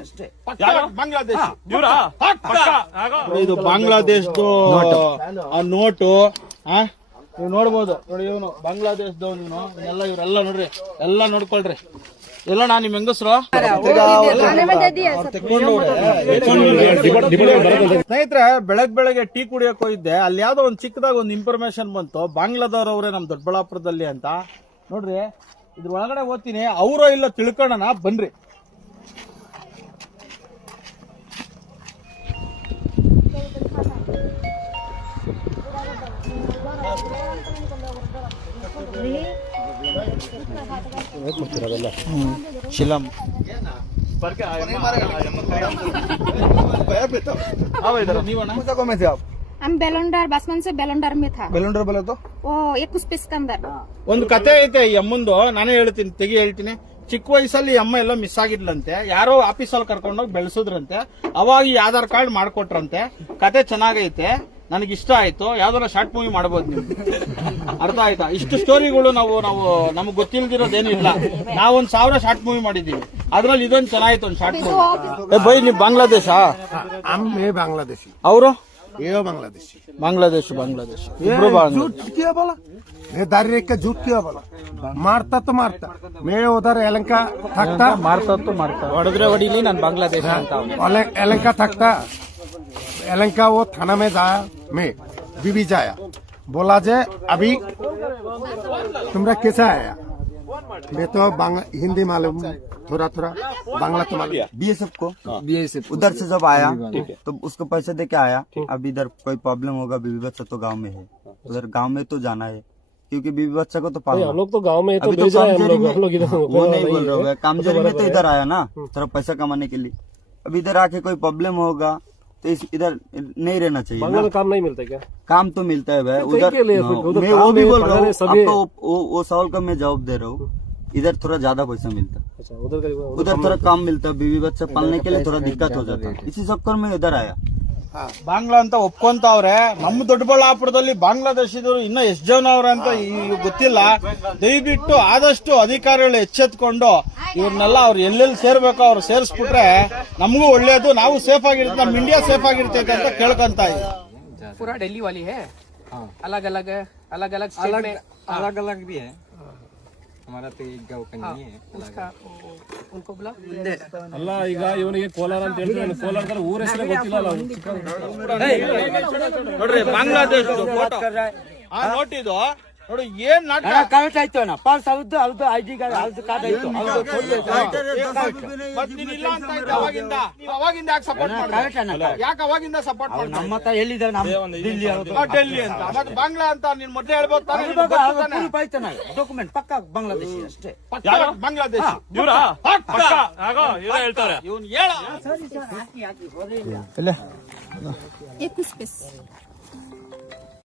ಅಷ್ಟೇ. ಬಾಂಗ್ಲಾದೇಶ್. ಇವ್ರಾ? ಪಕ್ಕ ಆಗೋ? ಇದು ಬಾಂಗ್ಲಾದೇಶದ್ದು ಆ ನೋಟು ಆ? ನೀವು ನೋಡ್ಬೋದು. ನೋಡಿ ಇವನು ಬಾಂಗ್ಲಾದೇಶದವನು ಇವನು. ಎಲ್ಲ ಇವರೆಲ್ಲ ನೋಡ್ರಿ. ಎಲ್ಲ ನೋಡ್ಕೊಳ್ರಿ. ಎಲ್ಲ ನಾನು ನಿಮ್ ಹೆಂಗಸ್ರು? ಸ್ನೇಹಿತರೆ ಬೆಳಗ್ ಬೆಳಗ್ಗೆ ಟೀ ಕುಡಿಯಕ್ ಹೋಗಿದ್ದೆ. ಅಲ್ಲಿ ಯಾವ್ದೋ ಒಂದ್ ಚಿಕ್ಕದಾಗ ಒಂದ್ ಇನ್ಫಾರ್ಮೇಶನ್ ಬಂತು. ಬಾಂಗ್ಲಾದವ್ರವ್ರೆ ನಮ್ ದೊಡ್ಡಬಳ್ಳಾಪುರದಲ್ಲಿ ಅಂತ. ನೋಡ್ರಿ ಇದ್ರ ಒಳಗಡೆ ಓದ್ತೀನಿ. ಅವರೋ ಇಲ್ಲ ತಿಳ್ಕೊಳ್ಳೋಣ ಬನ್ರಿ. ಶಿಲಂ ನೀವಣ್ಣ कौन सा में थे आप हम बेलोंडर बासमन से बेलोंडर में था बेलेंडर बोले तो वो इक्कीस पीस के अंदर ಒಂದು ಕತೆ ಐತೆ ಈ ಅಮ್ಮಂದು ನಾನೇ ಹೇಳ್ತೀನಿ ತೆಗಿ ಹೇಳ್ತೀನಿ ಚಿಕ್ಕ ವಯಸ್ಸಲ್ಲಿ ಈ ಅಮ್ಮ ಎಲ್ಲ ಮಿಸ್ ಆಗಿದ್ಲಂತೆ ಯಾರೋ ಆಫೀಸಲ್ಲಿ ಕರ್ಕೊಂಡೋಗಿ ಬೆಳೆಸಿದ್ರಂತೆ ಅವಾಗ ಈ ಆಧಾರ್ ಕಾರ್ಡ್ ಮಾಡ್ಕೊಟ್ರಂತೆ ಕತೆ ಚೆನ್ನಾಗೈತೆ ನನಗೆ ಇಷ್ಟ ಆಯ್ತು ಯಾವ್ದಾರ ಶಾರ್ಟ್ ಮೂವಿ ಮಾಡ್ಬೋದು ನೀವು ಅರ್ಥ ಆಯ್ತಾ ಇಷ್ಟು ಸ್ಟೋರಿಗಳು ನಾವು ನಾವು ನಮ್ಗೆ ಗೊತ್ತಿಲ್ದಿರೋದೇನು ಇಲ್ಲ ನಾವೊಂದ್ ಸಾವಿರ ಶಾರ್ಟ್ ಮೂವಿ ಮಾಡಿದೀವಿ ಅದ್ರಲ್ಲಿ ಇದೊಂದು ಚೆನ್ನಾಗಿತ್ತು ಒಂದು ಶಾರ್ಟ್ ಮೂವಿ ಬೈ ನೀವು ಬಾಂಗ್ಲಾದೇಶ हम मैं बांग्लादेशी ಅವರು ये बांग्लादेशी ಬಾಂಗ್ಲಾದೇಶ ಬಾಂಗ್ಲಾದೇಶ ಇಬ್ರು ಬಾಂಗ್ಲಾದೇಶ झूठ किया बोला मैं दारी रेख का झूठ किया बोला मारता तो मारता मैं उधर एलंका थकता ಮಾರ್ತತ್ತು ಮಾರ್ತಾ ಹೊಡೆದ್ರೆ ಹೊಡಿಲಿ ನಾನು ಬಾಂಗ್ಲಾದೇಶ ಅಂತ एलं- एलंका थकता एलंका वो थाना में जाया मैं बीबी जाया। बोला जे अभी तुम्हारा कैसा आया मैं तो हिंदी मालूम थोड़ा थोड़ा बांग्ला तो मालूम। बीएसएफ को? बीएसएफ उधर से जब आया तो उसको पैसे दे के आया अब इधर कोई प्रॉब्लम होगा बीबी बच्चा तो गाँव में है। उधर गाँव में तो जाना है क्योंकि बीबी बच्चा को तो पालना। हम लोग तो गाँव में तो अभी तो भेज रहे हैं हम लोग में। हम लोग इधर वो नहीं बोल रहे हो कामजोरी में तो इधर आया ना थोड़ा पैसा कमाने के लिए। अब इधर आके कोई प्रॉब्लम होगा तो इस इधर नहीं रहना चाहिए बंगाल ना। में काम नहीं मिलता क्या? काम तो मिलता है भाई तो उधर के लिए फिर हाँ, उधर मैं वो भी बोल रहा हूँ आपको वो- सवाल का मैं जवाब दे रहा हूँ। इधर थोड़ा ज़्यादा पैसा मिलता। है अच्छा उधर उधर थोड़ा काम मिलता है बीवी बच्चा पालने के लिए थोड़ा दिक्कत हो जाता। है इसी चक्कर में इधर आया। ಬಾಂಗ್ಲಾ ಅಂತ ಒಪ್ಕೊಂತಾವ್ರೆ ನಮ್ಮ ದೊಡ್ಡಬಳ್ಳಾಪುರದಲ್ಲಿ ಬಾಂಗ್ಲಾದೇಶದವರು ಇನ್ನ ಎಷ್ಟ್ ಜನ ಅವ್ರೆ ಅಂತ ಈಗ ಗೊತ್ತಿಲ್ಲ ದಯವಿಟ್ಟು ಆದಷ್ಟು ಅಧಿಕಾರಿಗಳು ಎಚ್ಚೆತ್ಕೊಂಡು ಇವ್ರನ್ನೆಲ್ಲ ಅವ್ರು ಎಲ್ಲೆಲ್ಲಿ ಸೇರ್ಬೇಕೋ ಅವ್ರು ಸೇರಿಸ್ಬಿಟ್ರೆ ನಮಗೂ ಒಳ್ಳೇದು ನಾವು ಸೇಫ್ ಆಗಿರ್ತೈತೆ ನಮ್ಮ ಇಂಡಿಯಾ ಸೇಫ್ ಆಗಿರ್ತೈತೆ ಅಂತ ಕೇಳ್ಕೊಂತ ಇದ್ದೀವಿ पूरा दिल्ली वाली है अलग अलग अलग अलग स्टेट में अलग अलग भी है हमारा तो एक गाँव का नहीं है उसका वो- उनको बोला ಅಲ್ಲ ಈಗ ಇವನಿಗೆ ಕೋಲಾರ ಅಂತ ಹೇಳ್ತಾರೆ ಕೋಲಾರ ಊರ ಹೆಸರೇ ಗೊತ್ತಿಲ್ಲ ಅಲ್ಲ ಅವ್ನಿಗೆ. ನೋಡ್ರಿ ಬಾಂಗ್ಲಾದೇಶ ಫೋಟೋ ಆ ನೋಟ್ ಇದು ನೋಡಿ ಏನ್ ನಾಟಕ? ಕರೆಕ್ಟ್ ಆಯ್ತು ಅಣ್ಣ. ಪಾಸ್ ಹೌದು ಹೌದು ಐಡಿ ಕಾರ್ಡ್ ಹೌದು ಕಾರ್ಡ್ ಆಯ್ತು. ಅವಾಗಿಂದ. ನೀವು ಅವಾಗಿಂದ ಯಾಕೆ ಸಪೋರ್ಟ್ ಕರೆಕ್ಟ್ ಅಣ್ಣ. ಯಾಕೆ ಅವಾಗಿಂದ ಸಪೋರ್ಟ್ ಮಾಡಿ ನಮ್ಮ ಹತ್ರ ಎಲ್ಲಿದ್ದಾರೆ? ಡೆಲ್ಲಿ ಅಂತ. ಮತ್ತೆ ಬಾಂಗ್ಲಾ ಅಂತ ನೀನ್ ಮೊದಲೇ ಹೇಳ್ಬೋದು ತಾನೆ ಆಯ್ತು ಡಾಕ್ಯುಮೆಂಟ್ ಪಕ್ಕ ಬಾಂಗ್ಲಾದೇಶಿ ಅಷ್ಟೇ. ಬಾಂಗ್ಲಾದೇಶ. ಹೇಳ್ತಾರೆ. ಇವನು ಸರ್ ಇಲ್ಲ.